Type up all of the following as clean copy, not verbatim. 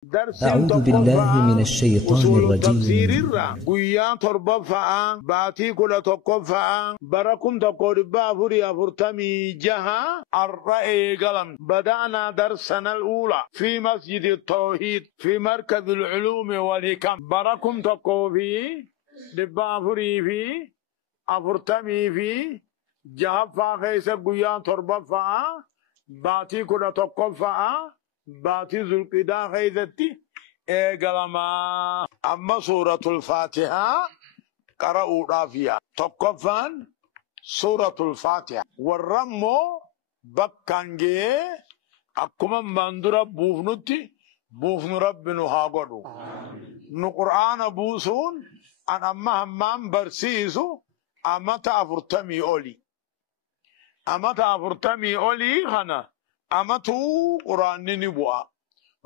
أعوذ بالله من الشيطان الرجيم. قيان تربة فاء باتي كل تقف فاء بركم تقول بافوري أفرتمي جها الرأي قلم. بدأنا درسنا الأولى في مسجد التوحيد في مركز العلوم والحكم. بركم تقول في بافوري في أفرتمي في جها فاخيس قيان تربة فاء باتي كل تقف فاء باتي ذو القدا غيثتي إيقلما. أما سورة الفاتحة قرأوا رافيا تقفان سورة الفاتحة والرمو بكانجي أكما مندر بوفنتي بوفن ربنا هاقودو نقرآن بوسون أن أما همام برسيسو أما تافرتمي أولي خنا أما تو قرآن نبوا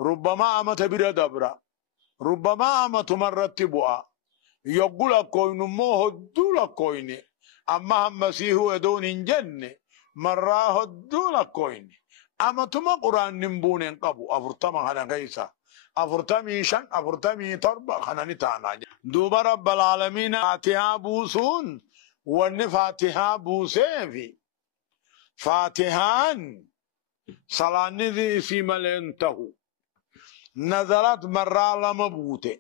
ربما أما تبير دبرا ربما أما تمرت بوا يقول كوين مو هدول كوين أما هم مسيح ودون جنة مرة هدول كوين أما تما قرآن نبون قبو أفرتما هنا كيسا أفرتمي شن أفرتمي تربة خنا نتانا دوب رب العالمين فاتحة بوسون ونفاتحة بوسيفي فاتحان صلاني ذي في ملينته نزلت مرة لما بوته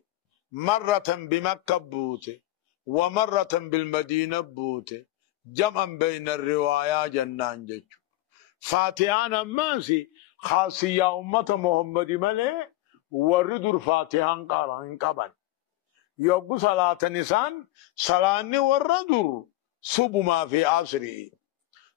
مرة بمكة بوته ومرة بالمدينة بوته جمعا بين الروايات جنان جيجو فاتحان أماسي خاصية أمة محمد ملي وردر فاتحان قارن قبل يوغو صلاة نسان صلاني وردر سب ما في عصري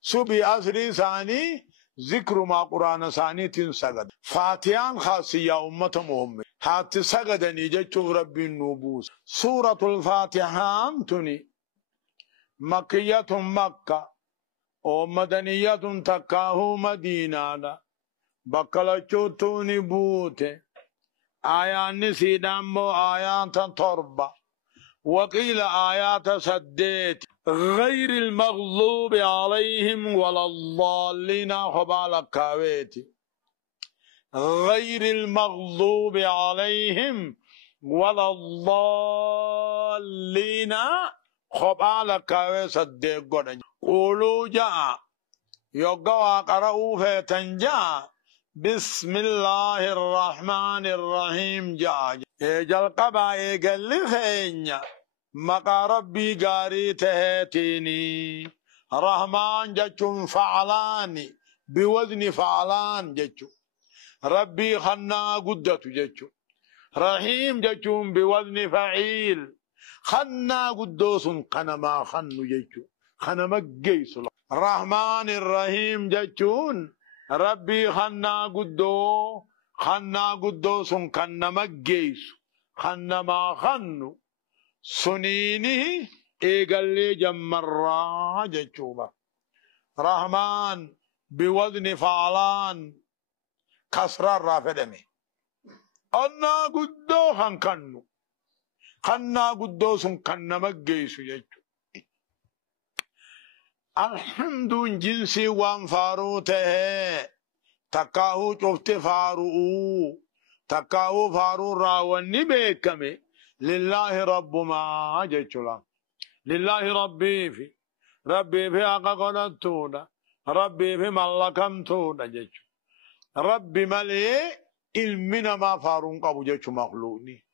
سبي عصري ثاني ذكر ما قرآن ثاني تنسجد فاتحان خاصية أمة محمد هات سجدني جتشوف ربي النبوس. سورة الفاتحة أنتني مكية مكة ومدنية تكاه مدينة بكالتشوتوني بوته آيات نسيدام آيات تربة وقيل آيات سديت غير المغضوب عليهم ولا الضالين خبال كاويتي غير المغضوب عليهم ولا الضالين خبال كاوي سديت قولوا جاء يقوى قرأوا فتنجا بسم الله الرحمن الرحيم جاء اجل قبا اجل لخينيا مقا ربي قاري تهتيني رحمن جتشم فعلاني بوزن فعلان جتشم ربي خنا قدت جتشم رحيم جتشم بوزن فعيل خنا قدوس خنما خنو جتشم خنما قيس رحمن الرحيم جتشون ربي خنا قدوس خنما قيس خنما خنو سنينه إيقالي جمرا جتشوبا رحمن بوزن فعلان كسر الرافدمي أنا قدو خنكنو خنا قدو سنكنما قيسو جتشو الحمد جنسي وان فاروته تكاهو شفت فارو تكاهو فارو راوني بيكمي لله رب ما جيشلا لله ربي في أقاقنتونا ربي في ملكمتونا جيشو ربي ملي علمنا ما فارون قبو جيشو مخلوقني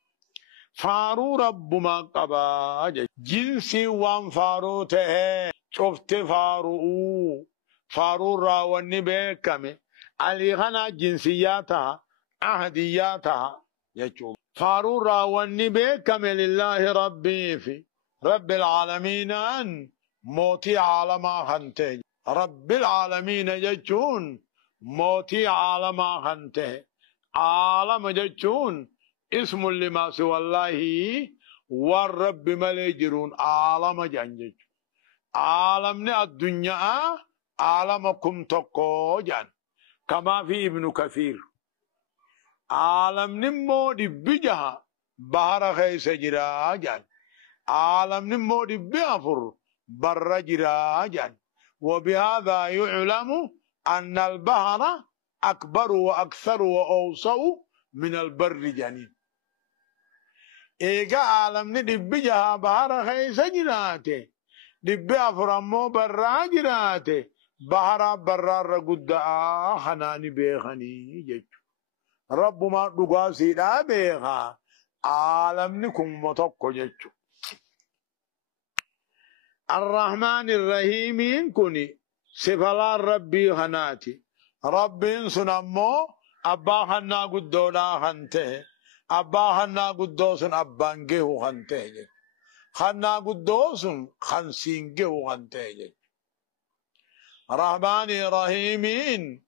فارو رب ما قبا جيشو جنسي وان فارو ته شفت فارو راوني بيكمي علي غنا جنسياتها عهدياتها جيشو فارو راوني بكمل الله ربي في رب العالمين أن موتي عالما خنته رب العالمين جتشون موتي عالما خنته عالم جتشون اسم لما سوى الله والرب مليجرون عالم جنجج عالمنا الدنيا عالمكم تقوجان كما في ابن كثير عالم نمو دي بجها بحر خيس جراجان عالم نمو دي بيافر بر جراجان وبهذا يعلم أن البحر أكبر وأكثر وأوسع من البر جانين إيجا عالم ندبجها بحر خيس جراته دب أفرمو برا جراته بحر برا قدعا خناني بيخني جج رب ما دقاسي لا بيخا عالم نكم متوقع جج الرحمن الرحيم كوني سفلا ربي خناتي ربي سنمو أبا خنا قدونا خنته أبا خنا قدوسن أبانجه خنته خنا قدوسن خنسينجه خنته رحمن رحيمين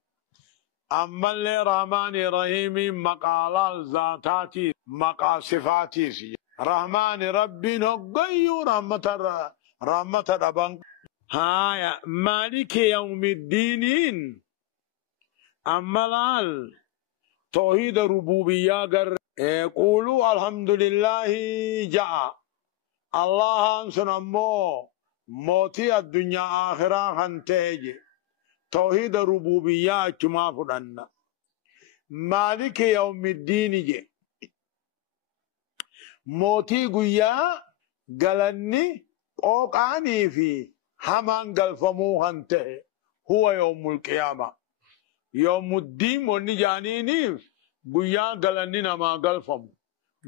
أما اللي رحمن رحيمين مقالال ذاتاتي مقا صفاتي سي رحمن ربي نقيو رحمة ربان هايا مالك يوم الدينين أما لال توحيد ربوبية قر يقولوا الحمد لله جاء الله سنمو موتي الدنيا آخرة هنتهج توحيد ربوبية كما فدنا مالك يوم الدين جي موتي قيا قلني قوقاني في همان قلفمو هنته هو يوم القيامة يوم الدين ونجانيني قيا قلني نما قلفمو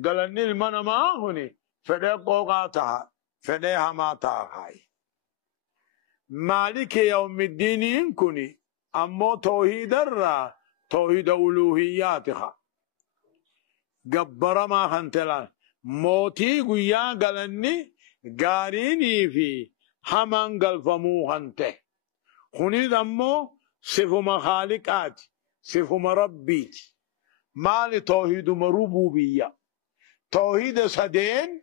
قلني المنا ما هني فده قوقاتها فده هماتها هاي مالك يوم الدين كني أمو توحيد الرا توحيد ألوهياتها قبر ما خنتلا موتي قيا قلني قاريني في همان قلفمو خنته خني دمو صفو مخالقات صفو مربيت مال توحيد مربوبية توحيد سدين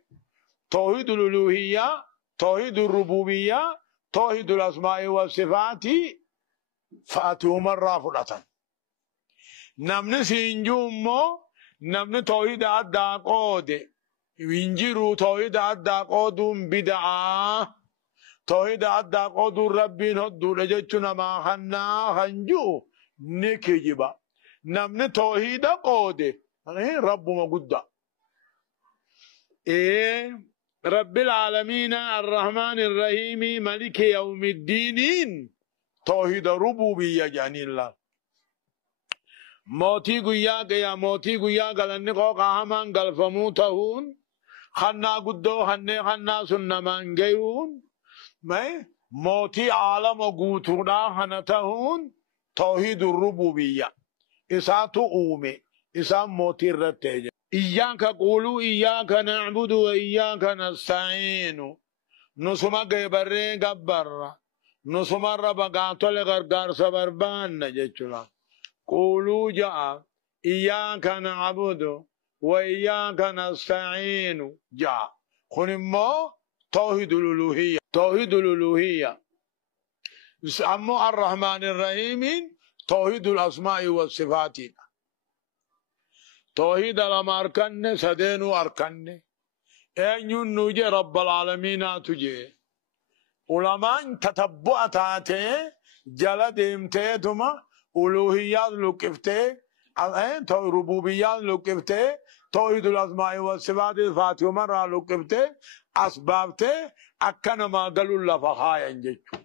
توحيد الألوهية توحيد الربوبية توحيد الأسماء والصفات فاتوا مرة فرطا نمن سينجومو نمن توحيد أدى قود وينجروا توحيد أدى قود بدعا توحيد أدى قود ربين هدو لجتنا ما خنا خنجو نكجبا نمن توحيد قود رب مقدّا رب العالمين الرحمن الرحيم ملك يوم الدين توحيد ربوبية جاني الله موتي قيا قيا موتي قيا قلن قوقا همان قلفمو تهون خنا قدو خنا سنمان قيون موتي عالم قوتونا خنتهون توحيد الربوبية إساتو أومي إسام موتي الرتيجة إياك قولوا إياك نعبد وإياك نستعين نسمع قبرين قبر نسمع ربقاتو لغرقار سبربان نجيشلا قولوا جاء إياك نعبد وإياك نستعين جاء خنمو توحيد الألوهية توحيد الألوهية أما الرحمن الرحيم توحيد الأسماء والصفات توحيد لما أركن سدينو أركن أن نوجي رب العالمين تجي علماء تتبعتاته جلد امتيتما ألوهيات لكفته ربوبيات لكفته توحيد الأسماء والصفات الفاتحة مرة لكفته أسبابته أكنما قالوا الله فخايا جيجو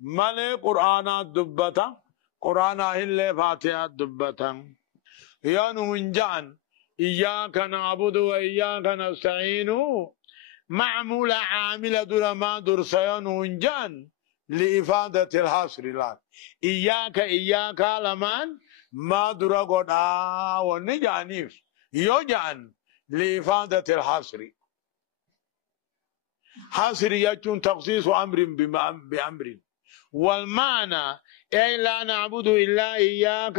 مالي قرآن دبتا قرآن إلا فاتحة دبتا يا نونجان إياك نعبد وإياك نستعين معمول عامل درما درسيا نونجان لإفادة الحصر لك إياك لمن ما درقنا ونجانيف يجان لإفادة الحصر حصر يكون تخصيص أمر بأمر والمعنى أي لا نعبد إلا إياك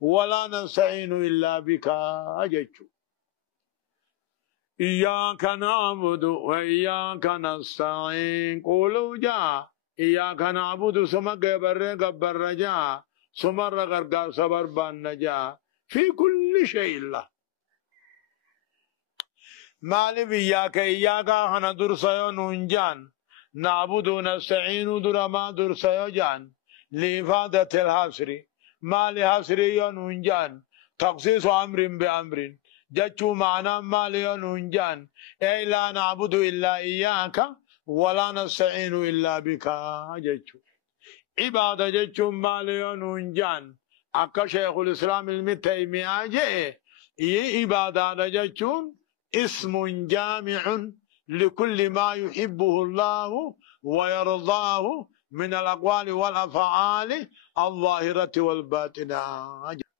ولا نستعين إلا بك أجتشو إياك نعبد وإياك نستعين قولوا جاء إياك نعبد ثم قبر رجاء ثم رغرقا صبر بان نجا في كل شيء الله مالي إياك هنا درسيو نونجان نعبد ونستعين درما درسيو جان لإفادة الحصر مالي حصري نونجان تخصيص أمر بأمر جتشو معنى مالي ننجان أي لا نعبد إلا إياك ولا نستعين إلا بك جتشو عبادة جتشو مالي ننجان أكا شيخ الإسلام المتيمية جئ عبادة جتشو اسم جامع لكل ما يحبه الله ويرضاه من الأقوال والأفعال الظاهرة والباطنة.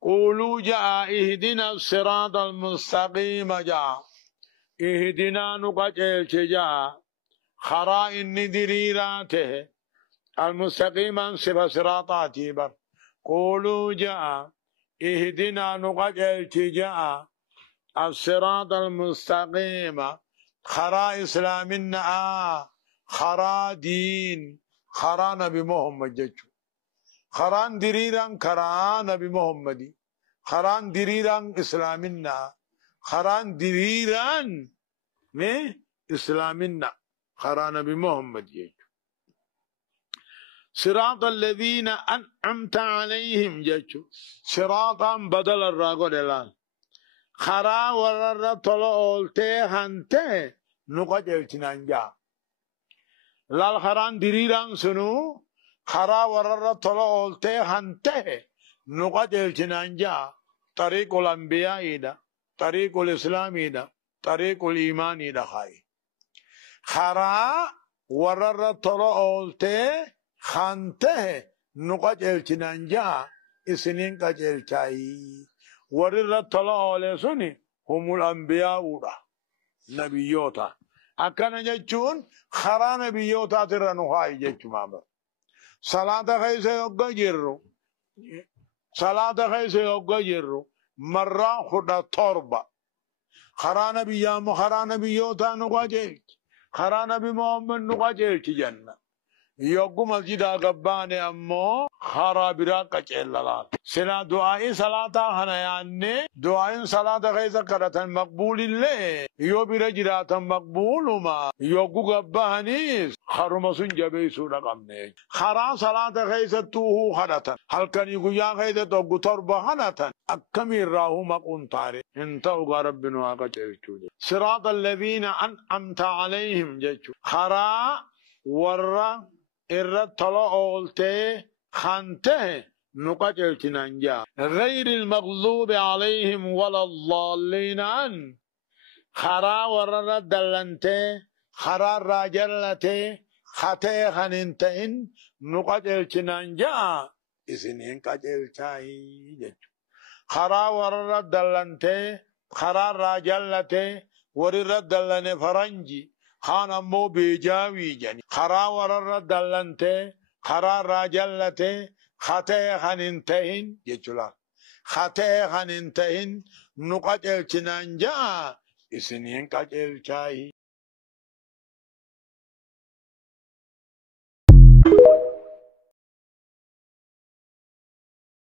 قولوا جاء اهدنا الصراط المستقيم جاء اهدنا نقجل جاء خرائن دريراته المستقيم صفة صراطاتي بر. قولوا جاء اهدنا نقجل جاء الصراط المستقيم خرا إسلامنا خرا دين خرا نبي محمد جچو خران دريران خرا نبي محمد خران دريران إسلامنا خران دريران نه إسلامنا خرا نبي محمد جچو صراط الذين أنعمت عليهم جچو صراطا بدل الراغو دلال خرا ورر طلعولته هنته نقجل تنانجا لال خران دريران سنو خرا ورر طلعولته هنته نقجل تنانجا طريق الأنبياء إذا طريق الإسلام إذا طريق الإيمان إذا خاي خرا ورر طلعولته هنته نقجل تنانجا إسنين قجل تاي ورر طلعوا سني هم الأنبياء نبيوتا أكن جتون خرا نبيوتا ترنوهاي جتو مامر صلاة خيس يوغا جيرو صلاة خيس يوغا جيرو مرة خدا تربة خرا نبيوتا نقاجل خرا نبي محمد نقاجل جنة يوغو مسجد أقباني أمو خرابرا قچللال سنا دعاء صلاة هنياني دعاء صلاة غيظ قرة مقبول الله يو برجرات مقبول ما يوغو قبانيس خرمسون جبه سورة قمني خرا صلاة غيظ توهو خرطا حلقاني قيا غيظ توغو تربا خرطا أكمي راهو مقون تاري انتو غربنو آقا چهچو صراط الذين أنعمت عليهم جيچو خرا ورّا إرّت طلعولته خانته نقجل تنانجا غير المغضوب عليهم ولا الضالين عن خرا ورّا دلنته خرا راجلته خته خننتين نقجل تنانجا إسنين قجل تاي خرا ورّا دلنته خرا راجلته ورّا دلنه فرنجي خان امو بیجاوی جنی خرا ورر دلنته خرا راجلته خطه خننتهن جچلا خطه خننتهن نقجل چنانجا اسنین قجل چاہی